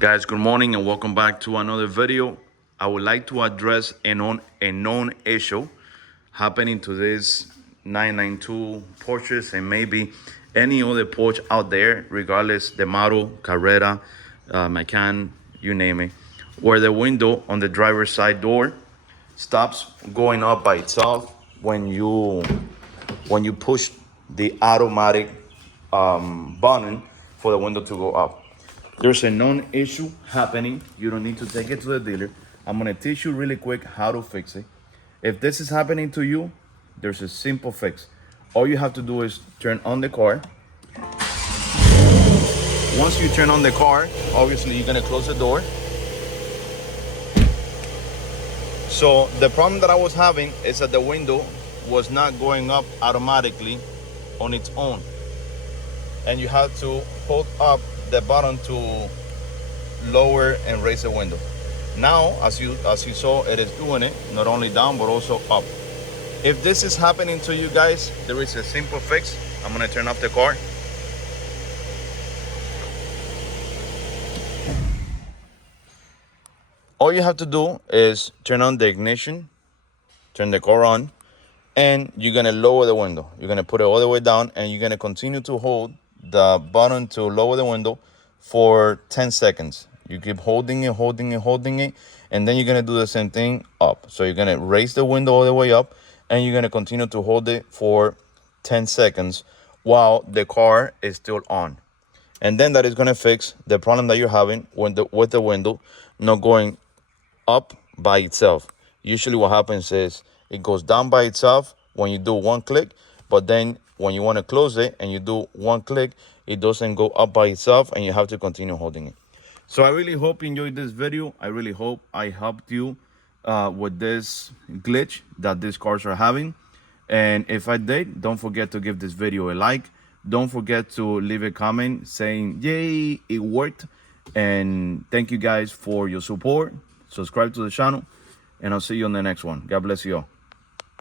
Guys, good morning and welcome back to another video. I would like to address a known issue happening to this 992 Porsches and maybe any other Porsche out there, regardless the model, Carrera, Macan, you name it, where the window on the driver's side door stops going up by itself when you push the automatic button for the window to go up. There's a known issue happening. You don't need to take it to the dealer. I'm gonna teach you really quick how to fix it. If this is happening to you, there's a simple fix. All you have to do is turn on the car. Once you turn on the car, obviously you're gonna close the door. So the problem that I was having is that the window was not going up automatically on its own. And you have to hold up the button to lower and raise the window. Now, as you saw, it is doing it, not only down, but also up. If this is happening to you guys, there is a simple fix. I'm gonna turn off the car. All you have to do is turn on the ignition, turn the car on, and you're gonna lower the window. You're gonna put it all the way down, and you're gonna continue to hold the button to lower the window for 10 seconds. You keep holding it, and then you're gonna do the same thing up. So you're gonna raise the window all the way up, and you're gonna continue to hold it for 10 seconds while the car is still on. And then that is gonna fix the problem that you're having with the window not going up by itself. Usually what happens is it goes down by itself when you do one click, but then when you want to close it and you do one click, it doesn't go up by itself and you have to continue holding it. So I really hope you enjoyed this video. I really hope I helped you with this glitch that these cars are having. And if I did, don't forget to give this video a like. Don't forget to leave a comment saying, yay, it worked. And thank you guys for your support. Subscribe to the channel, and I'll see you on the next one. God bless you all.